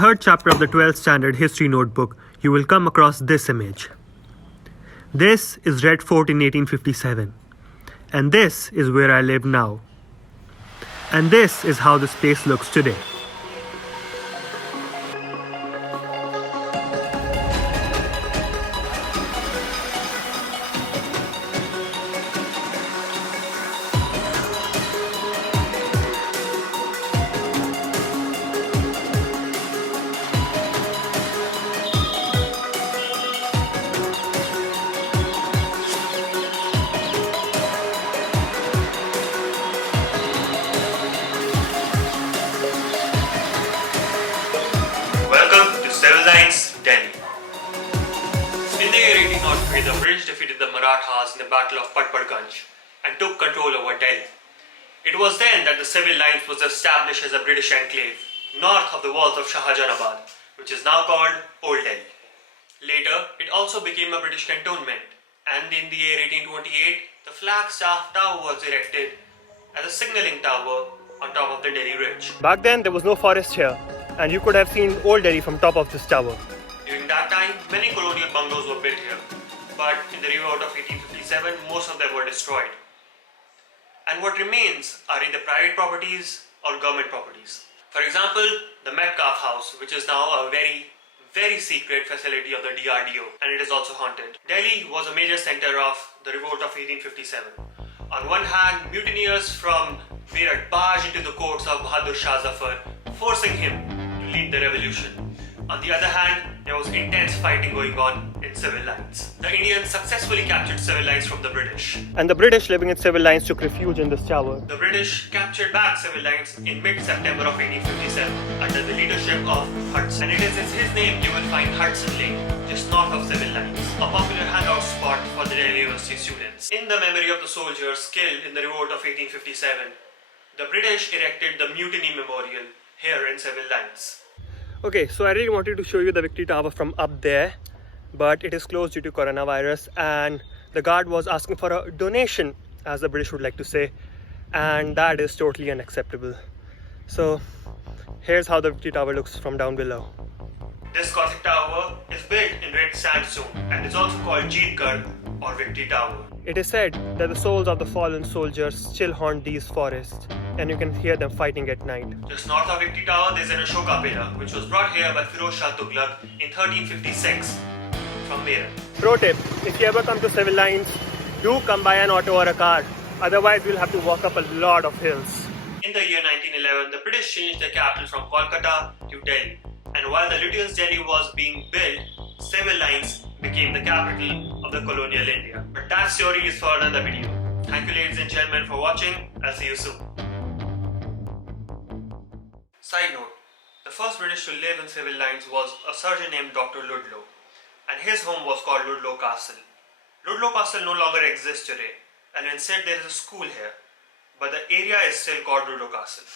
third chapter of the 12th standard history notebook, you will come across this image. This is Red Fort in 1857. And this is where I live now. And this is how this place looks today. Delhi. In the year 1803, the British defeated the Marathas in the Battle of Patparganj and took control over Delhi. It was then that the civil lines was established as a British enclave north of the walls of Shahjahanabad, which is now called Old Delhi. Later, it also became a British cantonment, and in the year 1828, the Flagstaff Tower was erected as a signalling tower on top of the Delhi Ridge. Back then, there was no forest here, and you could have seen Old Delhi from top of this tower. During that time, many colonial bungalows were built here, but in the Revolt of 1857, most of them were destroyed. And what remains are either private properties or government properties. For example, the Metcalf House, which is now a very secret facility of the DRDO, and it is also haunted. Delhi was a major center of the Revolt of 1857. On one hand, mutineers from Meerut barged into the courts of Bahadur Shah Zafar, forcing him to lead the revolution. On the other hand, there was intense fighting going on in civil lines. The Indians successfully captured civil lines from the British. And the British living in civil lines took refuge in this tower. The British captured back civil lines in mid-September of 1857 under the leadership of Hudson. And it is in his name you will find Hudson Lane, just north of civil lines, a popular hangout spot for the Delhi University students. In the memory of the soldiers killed in the revolt of 1857, the British erected the Mutiny Memorial here in civil lines. Okay, so I really wanted to show you the Victory Tower from up there, but it is closed due to coronavirus, and the guard was asking for a donation, as the British would like to say, and that is totally unacceptable. So here's how the Victory Tower looks from down below. This Gothic tower is built in red sandstone and is also called Jeetgargh or Victory Tower. It is said that the souls of the fallen soldiers still haunt these forests, and you can hear them fighting at night. Just north of Victory Tower, there is an Ashoka Pillar, which was brought here by Firoz Shah Tughlaq in 1356 from Meerut. Pro tip: if you ever come to civil lines, do come by an auto or a car. Otherwise, you'll have to walk up a lot of hills. In the year 1911, the British changed their capital from Kolkata to Delhi. And while the Lutyens Delhi was being built, civil lines became the capital of the colonial India. But that story is for another video. Thank you, ladies and gentlemen, for watching. I'll see you soon. Side note, the first British to live in civil lines was a surgeon named Dr. Ludlow, and his home was called Ludlow Castle. Ludlow Castle no longer exists today, and instead there is a school here, but the area is still called Ludlow Castle.